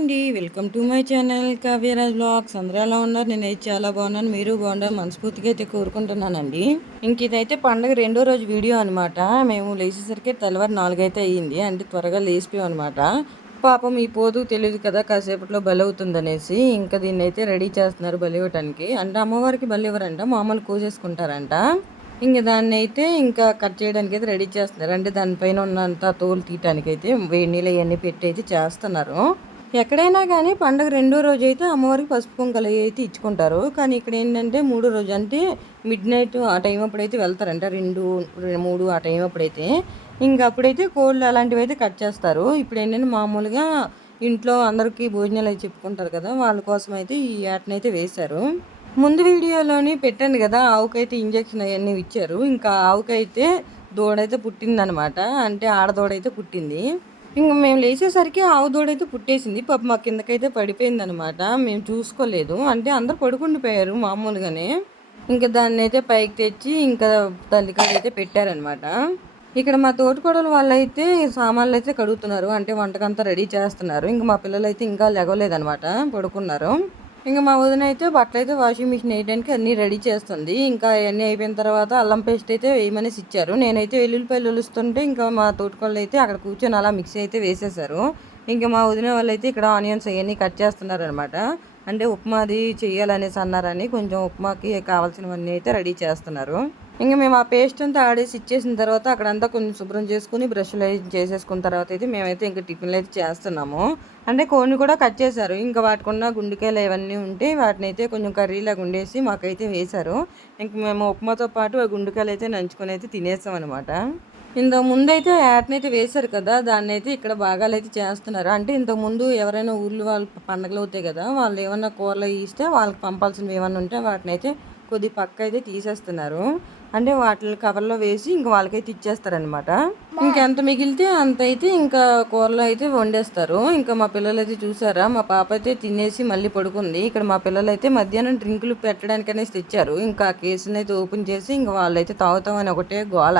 అండి. Welcome to my channel Kavyaraj blogs. అందరూ ఎలా ఉన్నారు? నేనైతే చాలా బాగున్నాను. మీరు బాగుండాలని మనస్ఫూర్తిగా అయితే కోరుకుంటున్నానండి. ఇదైతే పండగ రెండో రోజు వీడియో అనమాట. మేము లేచేసరికి తెల్లవారు 4 అయితే అయ్యింది. అంటే త్వరగా లేచిపోయాం అనమాట. పాపం ఈ పోదు తెలియదు కదా, కాసేపట్లో బలవుతుందనేసి ఇంకా దీన్ని అయితే రెడీ చేస్తున్నారు బలివ్వటానికి. అంటే అమ్మవారికి బలివ్వరంట, మామూలు కోసేసుకుంటారంట. దాన్నైతే ఇంకా కట్ చేయడానికి అయితే రెడీ చేస్తున్నారు. అంటే దానిపైన ఉన్నంత తోలు తీయటానికైతే వేడి నీళ్ళు ఇవన్నీ పెట్టి అయితే చేస్తున్నారు. ఎక్కడైనా కానీ పండుగ రెండో రోజు అయితే అమ్మవారికి పసుపు కుంకాలు అయితే ఇచ్చుకుంటారు. కానీ ఇక్కడ ఏంటంటే మూడో రోజు అంటే మిడ్ నైట్ ఆ టైం అప్పుడైతే వెళ్తారంట. 2, 3 ఆ టైం అప్పుడైతే అప్పుడైతే కోళ్ళు అలాంటివి అయితే కట్ చేస్తారు. ఇప్పుడు ఏంటంటే మామూలుగా ఇంట్లో అందరికీ భోజనాలు అయితే చెప్పుకుంటారు కదా, వాళ్ళ కోసం అయితే ఈ యాటనైతే వేశారు. ముందు వీడియోలోని పెట్టాను కదా, ఆవుకైతే ఇంజక్షన్ అవన్నీ ఇచ్చారు. ఇంకా ఆవుకైతే దూడైతే పుట్టిందనమాట. అంటే ఆడదూడైతే పుట్టింది. మేము లేచేసరికి ఆవు దూడైతే పుట్టేసింది. పాపం మా కిందకైతే పడిపోయిందనమాట. మేము చూసుకోలేదు. అంటే అందరూ పడుకుండిపోయారు మామూలుగానే. దాన్ని అయితే పైకి తెచ్చి తల్లికాడైతే పెట్టారనమాట. ఇక్కడ మా తోటికోడలు వాళ్ళైతే సామాన్లు అయితే కడుగుతున్నారు. అంటే వంటకంతా రెడీ చేస్తున్నారు. మా పిల్లలైతే ఇంకా లెగవలేదనమాట, పడుకున్నారు. మా వదిన అయితే బట్టలైతే వాషింగ్ మిషన్ వేయడానికి అన్నీ రెడీ చేస్తుంది. అవన్నీ అయిపోయిన తర్వాత అల్లం పేస్ట్ అయితే వేయమనేసి ఇచ్చారు. నేనైతే వెల్లుల్లిపాయలు ఒలుస్తుంటే మా తోటికోళ్ళు అయితే అక్కడ కూర్చొని అలా మిక్సీ అయితే వేసేసారు. మా వదిన వాళ్ళు అయితే ఇక్కడ ఆనియన్స్ అవన్నీ కట్ చేస్తున్నారనమాట. అంటే ఉప్మాది చేయాలనేసి అన్నారని కొంచెం ఉప్మాకి కావాల్సినవన్నీ అయితే రెడీ చేస్తున్నారు. మేము ఆ పేస్ట్ అంతా ఆడేసి ఇచ్చేసిన తర్వాత అక్కడంతా కొంచెం శుభ్రం చేసుకుని బ్రష్లు చేసేసుకున్న తర్వాత అయితే మేమైతే టిఫిన్లు అయితే చేస్తున్నాము. అంటే కోడిని కూడా కట్ చేశారు. వాటికున్న గుండెకాయలు ఇవన్నీ ఉంటే వాటిని అయితే కొంచెం కర్రీలాగా ఉండేసి మాకైతే వేశారు. మేము ఉప్మాతో పాటు ఆ గుండెకాయలు అయితే నంచుకొని అయితే తినేసాం అనమాట. ముందైతే యాటనైతే వేశారు కదా, దాన్ని అయితే ఇక్కడ భాగాలు అయితే చేస్తున్నారు. అంటే ఇంతకుముందు ఎవరైనా ఊర్లో వాళ్ళు పండగలు అవుతాయి కదా, వాళ్ళు ఏమన్నా కూరలు ఇస్తే వాళ్ళకి పంపాల్సినవి ఏమన్నా ఉంటే వాటిని అయితే కొద్ది పక్క అయితే తీసేస్తున్నారు. అంటే వాటిని కవర్లో వేసి వాళ్ళకైతే ఇచ్చేస్తారనమాట. ఎంత మిగిలితే అంత అయితే కూరలో అయితే వండేస్తారు. మా పిల్లలు అయితే చూసారా, మా పాప అయితే తినేసి మళ్ళీ పడుకుంది. ఇక్కడ మా పిల్లలు అయితే మధ్యాహ్నం డ్రింకులు పెట్టడానికి అనేసి తెచ్చారు. ఆ కేసులను అయితే ఓపెన్ చేసి వాళ్ళైతే తాగుతామని ఒకటే గోల.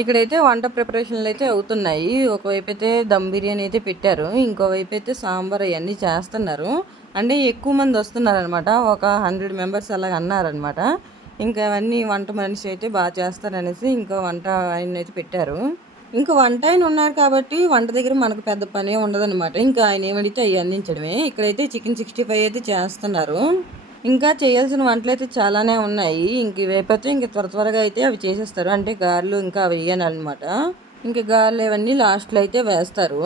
ఇక్కడైతే వంట ప్రిపరేషన్లు అయితే అవుతున్నాయి. ఒకవైపు అయితే దమ్ బిర్యానీ అయితే పెట్టారు. ఇంకోవైపు అయితే సాంబార్ అవన్నీ చేస్తున్నారు. అంటే ఎక్కువ మంది వస్తున్నారనమాట. ఒక 100 మెంబర్స్ అలాగ అన్నారనమాట. అవన్నీ వంట మనిషి అయితే బాగా చేస్తారనేసి వంట ఆయన అయితే పెట్టారు. వంట ఆయన ఉన్నారు కాబట్టి వంట దగ్గర మనకు పెద్ద పనే ఉండదనమాట. ఆయన ఏమడితే అవి అందించడమే. ఇక్కడైతే చికెన్ 65 అయితే చేస్తున్నారు. చేయాల్సిన వంటలు అయితే చాలానే ఉన్నాయి. ఇవైపోతే త్వరగా అయితే అవి చేసేస్తారు. అంటే గారెలు అవి వేయాలన్నమాట. గారెలు ఇవన్నీ లాస్ట్లో అయితే వేస్తారు.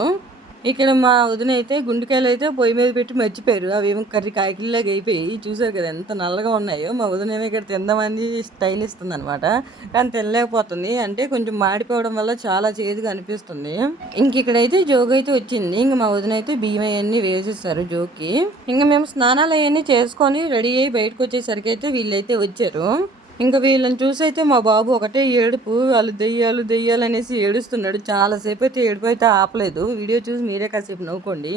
ఇక్కడ మా వదిన అయితే గుండెకాయలు అయితే పొయ్యి మీద పెట్టి మర్చిపోయారు. అవేమో కర్రీ కాయకిల్లాగా అయిపోయి చూసారు కదా ఎంత నల్లగా ఉన్నాయో. మా వదిన ఏమో ఇక్కడ తిందామని స్టైల్ ఇస్తుంది అనమాట. కానీ తినలేకపోతుంది. అంటే కొంచెం మాడిపోవడం వల్ల చాలా చేదుగా అనిపిస్తుంది. ఇక్కడైతే జోగు అయితే వచ్చింది. మా వదిన అయితే బియ్యం అవన్నీ వేసేసారు జోకి. మేము స్నానాలు అవన్నీ చేసుకొని రెడీ అయ్యి బయటకు వచ్చేసరికి అయితే వీళ్ళైతే వచ్చారు. వీళ్ళని చూసి అయితే మా బాబు ఒకటే ఏడుపు. వాళ్ళు దెయ్యాలు అనేసి ఏడుస్తున్నాడు. చాలాసేపు అయితే ఏడుపు అయితే ఆపలేదు. వీడియో చూసి మీరే కాసేపు నవ్వుకోండి.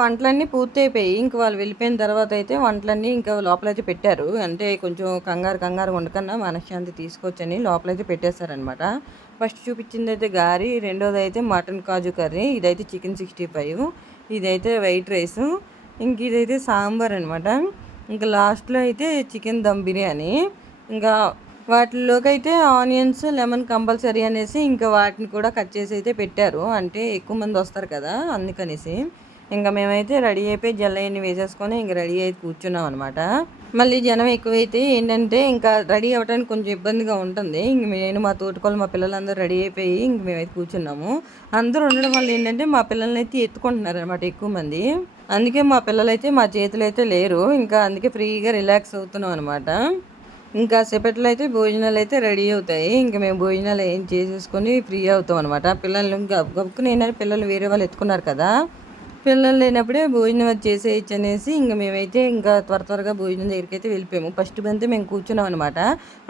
వంటలన్నీ పూర్తయిపోయి వాళ్ళు వెళ్ళిపోయిన తర్వాత అయితే వంటలన్నీ లోపలైతే పెట్టారు. అంటే కొంచెం కంగారు వండకన్నా మనశ్శాంతి తీసుకొచ్చని లోపలైతే పెట్టేశారనమాట. ఫస్ట్ చూపించింది అయితే గారి, రెండోది అయితే మటన్ కాజు కర్రీ, ఇదైతే చికెన్ 65, ఇదైతే వైట్ రైస్, ఇదైతే సాంబార్ అనమాట. లాస్ట్లో అయితే చికెన్ దమ్ బిర్యానీ. వాటిల్లోకి అయితే ఆనియన్స్, లెమన్ కంపల్సరీ అనేసి వాటిని కూడా కట్ చేసి అయితే పెట్టారు. అంటే ఎక్కువ మంది వస్తారు కదా అందుకనేసి. ఇంకా మేమైతే రెడీ అయిపోయి జల్లయ్యని వేసేసుకొని ఇంక రెడీ అయితే కూర్చున్నాం అనమాట. మళ్ళీ జనం ఎక్కువైతే ఏంటంటే ఇంకా రెడీ అవ్వడానికి కొంచెం ఇబ్బందిగా ఉంటుంది. ఇంక నేను మా తోటికోళ్ళు మా పిల్లలందరూ రెడీ అయిపోయి ఇంక మేమైతే కూర్చున్నాము. అందరూ ఉండడం వల్ల ఏంటంటే మా పిల్లల్ని అయితే ఎత్తుకుంటున్నారు అనమాట ఎక్కువ మంది. అందుకే మా పిల్లలైతే మా చేతులు అయితే లేరు. ఇంకా అందుకే ఫ్రీగా రిలాక్స్ అవుతున్నాం అనమాట. ఇంకా సేపట్లో అయితే భోజనాలు అయితే రెడీ అవుతాయి. ఇంకా మేము భోజనాలు ఏం చేసేసుకొని ఫ్రీ అవుతాం అనమాట. పిల్లలు గబుక్కుని ఏంటంటే పిల్లలు వేరే వాళ్ళు ఎత్తుకున్నారు కదా, పిల్లలు లేనప్పుడే భోజనం అది చేసేయచ్చు అనేసి ఇంకా మేమైతే ఇంకా త్వరగా భోజనం దగ్గరికి అయితే వెళ్ళిపోయాము. ఫస్ట్ బంతే మేము కూర్చున్నాం అనమాట.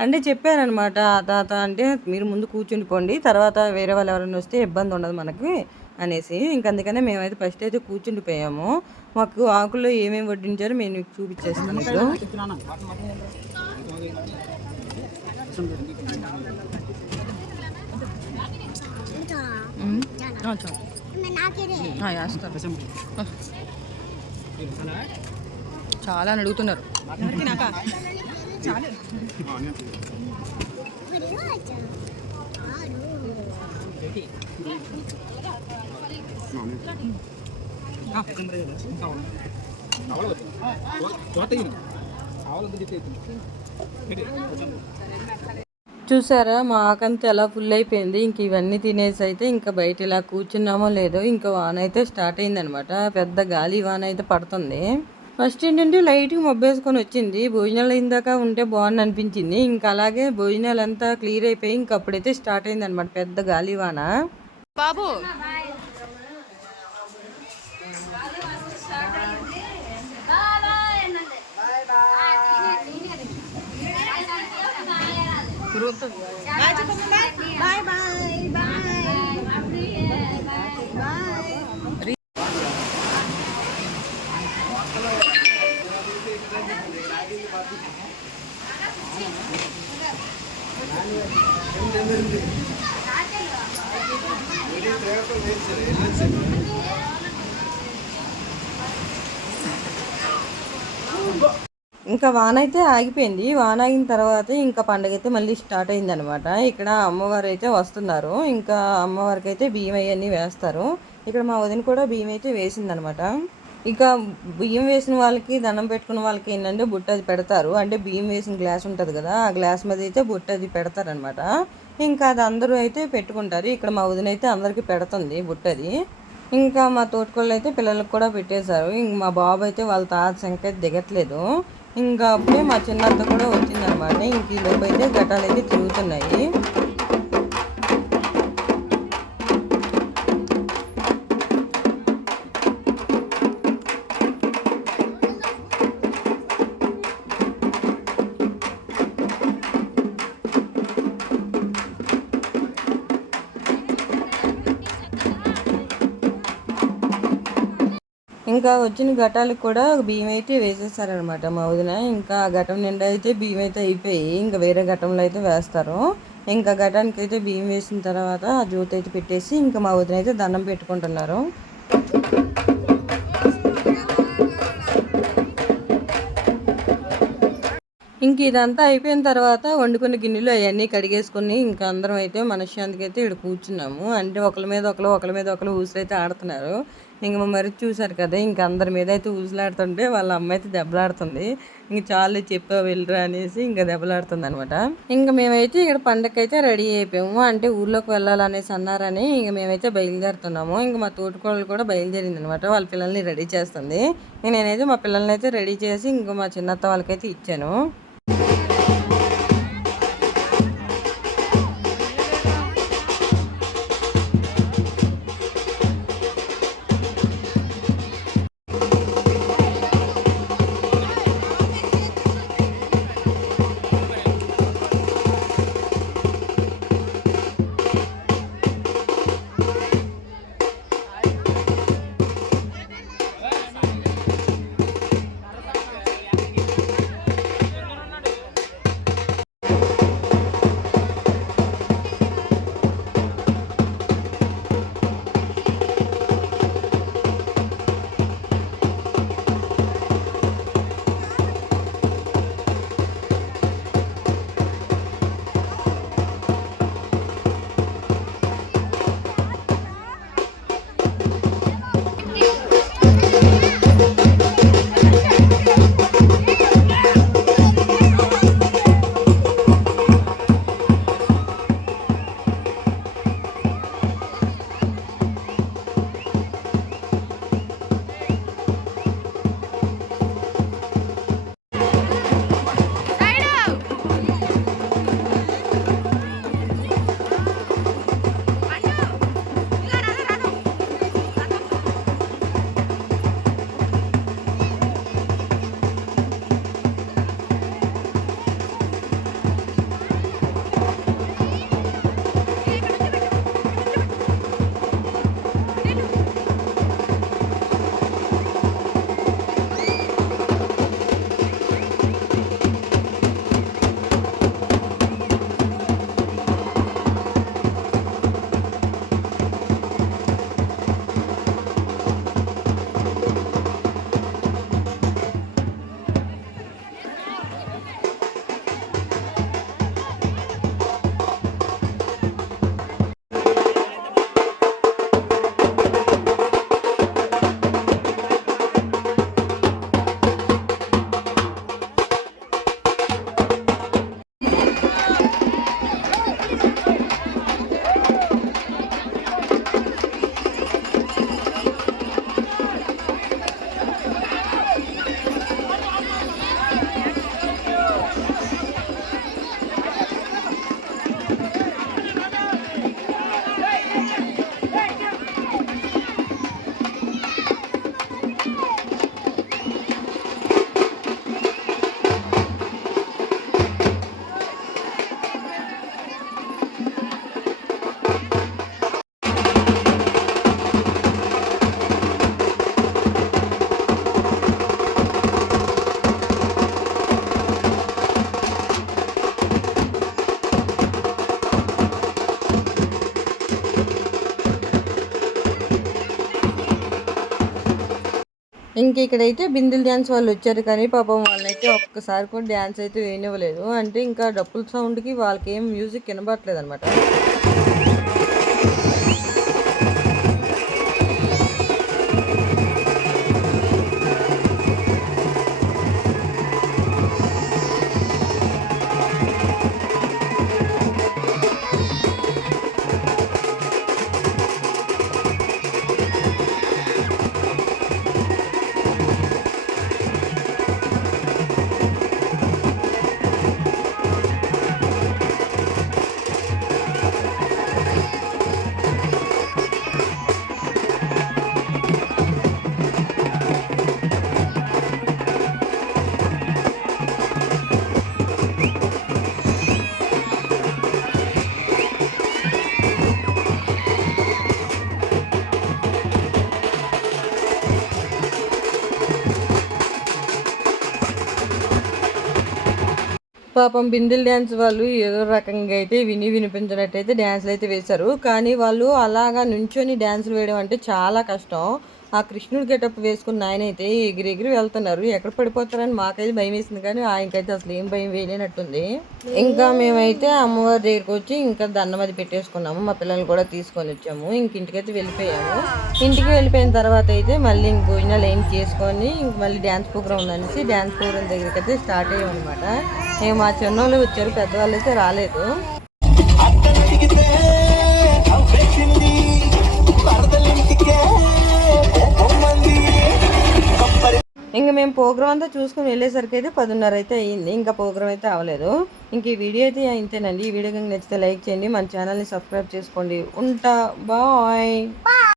అంటే చెప్పారనమాట తాత అంటే మీరు ముందు కూర్చుండిపోండి, తర్వాత వేరే వాళ్ళు ఎవరైనా వస్తే ఇబ్బంది ఉండదు మనకి అనేసి. ఇంక అందుకనే మేమైతే ఫస్ట్ అయితే కూర్చుండిపోయాము. మాకు ఆకుల్లో ఏమేమి వడ్డించారో మేము మీకు చూపించేస్తాను ఇప్పుడు. చాలా అని అడుగుతున్నారు. చూసారా మా ఆకంతా ఎలా ఫుల్ అయిపోయింది. ఇంక ఇవన్నీ తినేసి అయితే ఇంకా బయట ఇలా కూర్చున్నామో లేదో ఇంకా వాన అయితే స్టార్ట్ అయిందనమాట. పెద్ద గాలి వాన అయితే పడుతుంది. ఫస్ట్ ఏంటంటే లైట్గా మబ్బేసుకొని వచ్చింది. భోజనాలు అయిందాక ఉంటే బాగుంది అనిపించింది. ఇంకా అలాగే భోజనాలు అంతా క్లియర్ అయిపోయి ఇంక అప్పుడైతే స్టార్ట్ అయింది అనమాట పెద్ద గాలి వాన. బాబు బాయ్ బాయ్ ఇంకా వాన అయితే ఆగిపోయింది. వాన ఆగిన తర్వాత ఇంకా పండగ అయితే మళ్ళీ స్టార్ట్ అయింది అనమాట. ఇక్కడ అమ్మవారు అయితే వస్తున్నారు. ఇంకా అమ్మవారికి అయితే బియ్యం అవన్నీ వేస్తారు. ఇక్కడ మా వదిన కూడా బియ్యం అయితే వేసిందనమాట. ఇక బియ్యం వేసిన వాళ్ళకి దండం పెట్టుకున్న వాళ్ళకి ఏంటంటే బుట్ట అది పెడతారు. అంటే బియ్యం వేసిన గ్లాస్ ఉంటుంది కదా, ఆ గ్లాస్ మీద అయితే బుట్ట అది పెడతారనమాట. ఇంకా అది అందరూ అయితే పెట్టుకుంటారు. ఇక్కడ మా వదిన అయితే అందరికీ పెడుతుంది బుట్టది. ఇంకా మా తోటకోళ్ళు అయితే పిల్లలకు కూడా పెట్టేశారు. ఇంక మా బాబు అయితే వాళ్ళ తాత సంఖ్య దిగట్లేదు. ఇంకా అప్పుడే మా చిన్నత్త కూడా వచ్చిందనమాట. ఇంక ఈ లోపు అయితే ఘటాలు అయితే తిరుగుతున్నాయి. ఇంకా వచ్చిన ఘటాలకు కూడా బియ్యం అయితే వేసేస్తారనమాట మా వదిన. ఇంకా ఆ ఘటం నిండా అయితే బియ్యం అయితే అయిపోయి ఇంకా వేరే ఘటంలో అయితే వేస్తారు. ఇంకా ఘటానికి అయితే బియ్యం వేసిన తర్వాత ఆ జ్యోతి అయితే పెట్టేసి ఇంకా మా వదిన అయితే దండం పెట్టుకుంటున్నారు. ఇంక ఇదంతా అయిపోయిన తర్వాత వండుకున్న గిన్నెలు అవన్నీ కడిగేసుకుని ఇంకా అందరం అయితే మనశ్శాంతికి అయితే ఇక్కడ కూర్చున్నాము. అంటే ఒకరి మీద ఒకరు ఊసులు అయితే ఆడుతున్నారు. ఇంక మరి చూసారు కదా, ఇంక అందరి మీద అయితే ఊసులాడుతుంటే వాళ్ళ అమ్మ అయితే దెబ్బలాడుతుంది. ఇంక చాలు చెప్పావు వెళ్ళరా అనేసి ఇంకా దెబ్బలాడుతుంది అనమాట. ఇంకా మేమైతే ఇక్కడ పండగకి అయితే రెడీ అయిపోయాము. అంటే ఊర్లోకి వెళ్ళాలనేసి అన్నారని ఇంక మేమైతే బయలుదేరుతున్నాము. ఇంక మా తోటికోళ్ళు కూడా బయలుదేరింది అనమాట. వాళ్ళ పిల్లల్ని రెడీ చేస్తుంది. నేనైతే మా పిల్లల్ని అయితే రెడీ చేసి ఇంక మా చిన్నత్త వాళ్ళకైతే ఇచ్చాను. ఇంక ఇక్కడైతే బిందెల డ్యాన్స్ వాళ్ళు వచ్చారు, కానీ పాపం వాళ్ళైతే ఒక్కసారి కూడా డ్యాన్స్ అయితే వేయనివ్వలేదు. అంటే ఇంకా డప్పుల సౌండ్కి వాళ్ళకి ఏం మ్యూజిక్ వినబడట్లేదు అనమాట. పాపం బిందెల డ్యాన్స్ వాళ్ళు ఏదో రకంగా అయితే వినిపించినట్టయితే డ్యాన్సులు అయితే వేశారు. కానీ వాళ్ళు అలాగా నుంచొని డ్యాన్సులు వేయడం అంటే చాలా కష్టం. ఆ కృష్ణుడి గెటప్ వేసుకున్న ఆయన అయితే ఎగిరి ఎగిరి వెళ్తున్నారు. ఎక్కడ పడిపోతారని మాకైతే భయం వేసింది, కానీ ఆయనకైతే అసలు ఏం భయం వేయలేనట్టుంది. ఇంకా మేమైతే అమ్మవారి దగ్గరికి వచ్చి ఇంకా దండం అది పెట్టేసుకున్నాము. మా పిల్లల్ని కూడా తీసుకొని వచ్చాము. ఇంక ఇంటికైతే వెళ్ళిపోయాము. ఇంటికి వెళ్ళిపోయిన తర్వాత అయితే మళ్ళీ ఇంక భోజనాలు ఏం చేసుకొని ఇంక మళ్ళీ డ్యాన్స్ ప్రోగ్రామ్ ఉందనేసి డ్యాన్స్ ప్రోగ్రామ్ దగ్గరికి అయితే స్టార్ట్ అయ్యాం అనమాట. మా చిన్నోళ్ళు వచ్చారు, పెద్దవాళ్ళు అయితే రాలేదు. ఇంకా మేము ప్రోగ్రామ్ అంతా చూసుకుని వెళ్ళేసరికి అయితే 10:30 అయితే అయ్యింది. ఇంకా ప్రోగ్రామ్ అయితే అవ్వలేదు. ఇంక ఈ వీడియో అయితే ఇంతేనండి. ఈ వీడియో కనుక నచ్చితే లైక్ చేయండి, మన ఛానల్ని సబ్స్క్రైబ్ చేసుకోండి. ఉంటా, బాయ్.